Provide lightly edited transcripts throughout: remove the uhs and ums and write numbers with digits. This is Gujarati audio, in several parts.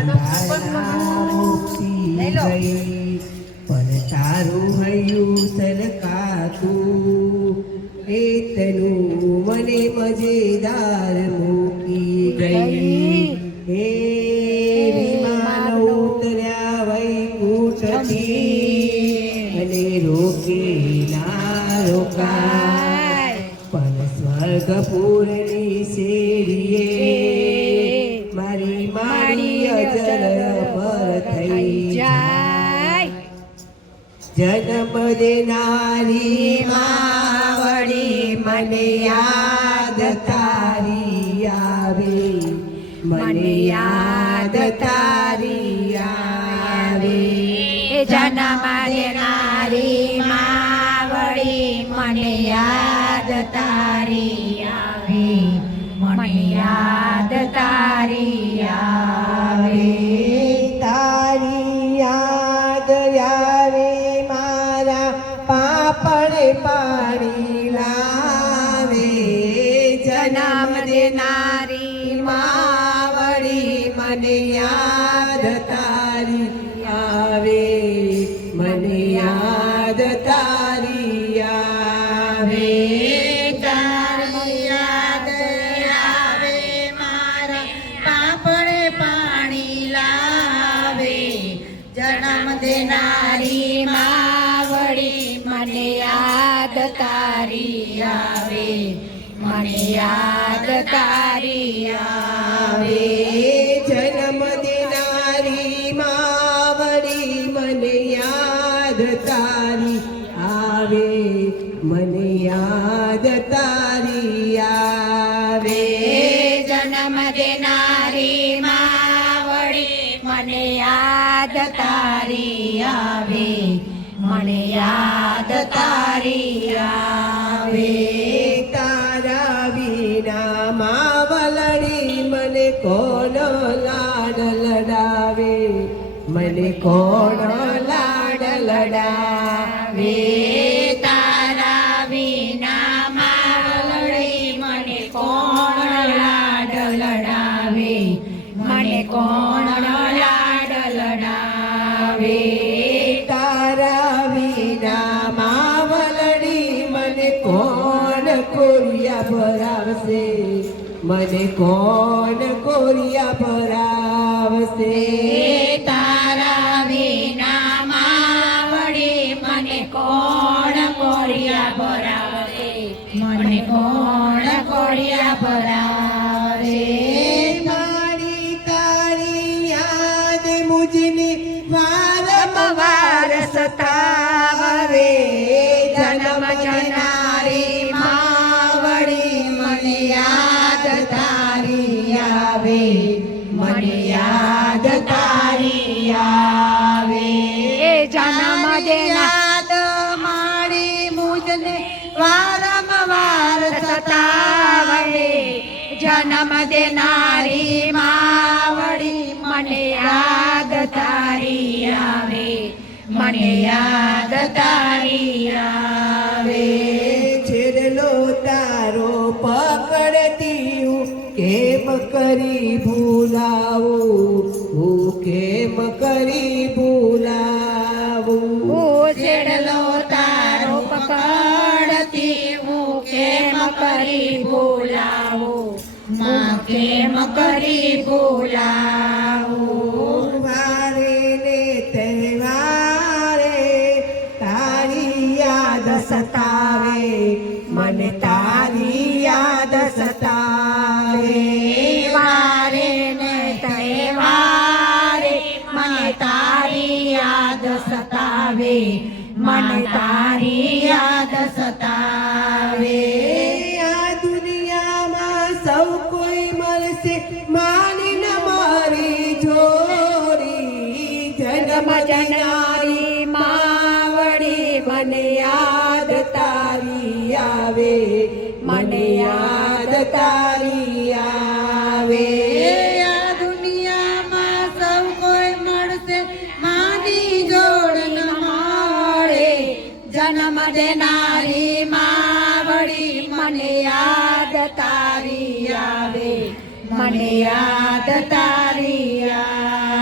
અંધારા મોક્ષી ગઈ પણ તારું હૈયું સલકાતું એતનું મને મજેદાર મૂકી ગઈ હે વિમાન ઉતર્યા વૈકુંઠથી અને રોકે ના રોકાય પણ સ્વર્ગપુરની શેરીએ મારી મારી અજર પર થઈ જાય જન્મ દેનારી માવડી મને યાદ તારી આવે મને યાદ તારી આવે જન્મ દેનારી માવડી મને યાદ તારી આવે મને યાદ તારી આવે તારી યાદ આવે મારા પાપડ પાણી લાવે જન્મ દેનારી માવડી મને યાદ તારી આવે મને યાદ તારી આવે તારી યાદ આવે મારા પાપડે પાણી લાવે જન્મ દેનારી માવડી મને યાદ તારી આવે મને યાદ તારી આવે જન્મ દેનારી માવડી મને યાદ તારી આવે મને યાદ તારી આવે જન્મ દેનારી માવડી મને યાદ તારી આવે મને યાદ તારી આવે તારા વિના માવલડી મને કોણ લાડ લડાવે મને કોણ લાડ લડાવે તારા વિના માવલડી મને કોણ લાડ લડાવે મને કોણ લાડ લડાવે તારા વિના માવલડી મને કોણ કોરિયા ભરાવશે મને કોણ કોરિયા ભરાવશે તારા વિના માવડી મને કોણ કોરિયા ભરાવે મને કોણ કોરિયા ભરાવે મારી તારી યાદ મુજને વારંવાર સતાવે જન્મ જનારી માવડી મને યાદ તારી આવે મને યાદ તારી આવે જન્મ યાદ મારી મુજને વારંવાર સતાવે જન્મ દેનારી માવડી મને યાદ તારી આવે મને યાદ તારી આવે છેડલો તારો પકડતી હું કેમ કરી ભૂલાવું હું કેમ કરી ભૂલાવું છેડલો તારો પકડતી હું કેમ કરી ભૂલાવું માં કેમ કરી ભૂલાવું વારે ને તહેવારે તારી યાદ સતાવે મને તારી યાદ સતાવે વારે ને તહેવારે મને તારી યાદ સતાવે મને તારી યાદ સતાવે આ દુનિયામાં સૌ કોઈ મળશે માની મારી જોડી જન્મ જનારી માવડી મને યાદ તારી આવે મને યાદ તારી આવે આ દુનિયામાં સૌ કોઈ મળશે મારી જોડ ન મળે જન્મ દેનારી માવડી મને યાદ તારી આવે મને યાદ તારી આવે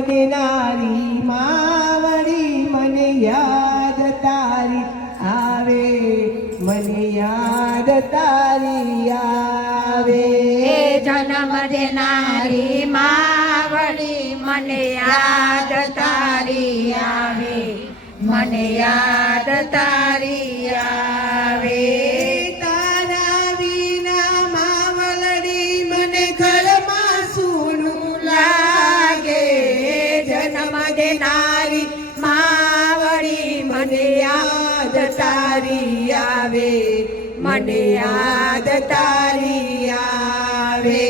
દેનારી માં વળી મને યાદ તારી આવે, મને યાદ તારી આવે. જન્મ દેનારી માં વળી મને યાદ તારી આવે, મને યાદ તારી આવે. તારા વિના માવલડી મને ઘરમાં સૂનું લાગે. જન્મ દેનારી માવડી મને યાદ તારી આવે, મને યાદ તારી આવે.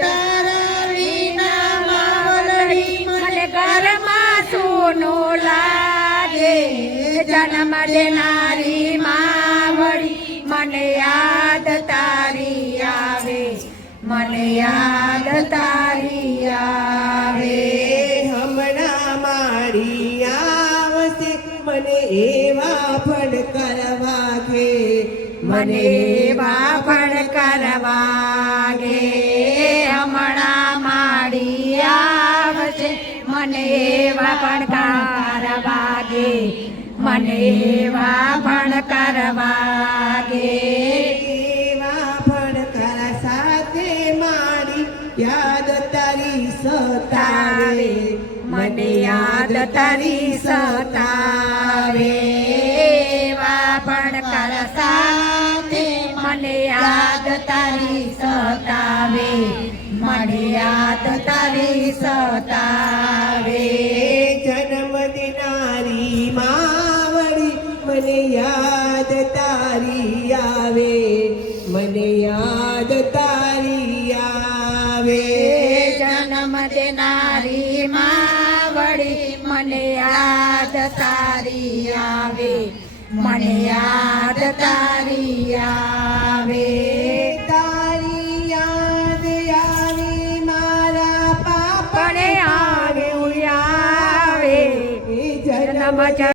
તારા વિના માવલડી મને ઘરમાં સૂનું લાગે. જન્મ દેનારી માવડી મને યાદ તારી આવે, મને યાદ તારી આવે. હમણાં મારી આવશે મને એવા ફડકર વાગે, મને એવા ફડકર વાગે. હમણાં મારી આવશે મને એવા ફડકર વાગે, મને એવા ફડકર વાગે. એવા ફડકર સાથે મારી યાદ તારી સતાવે, મને યાદ તારી સતાવે. એવા ફડકર સાથે મને યાદ તારી સતાવે, મને યાદ તારી સતાવે. જન્મ દેનારી માવડી મને યાદ તારી આવે, મને યાદ તારી આવે. જન્મ દેનારી માવડી મને યાદ તારી આવે, મને યાદ તારી આવે.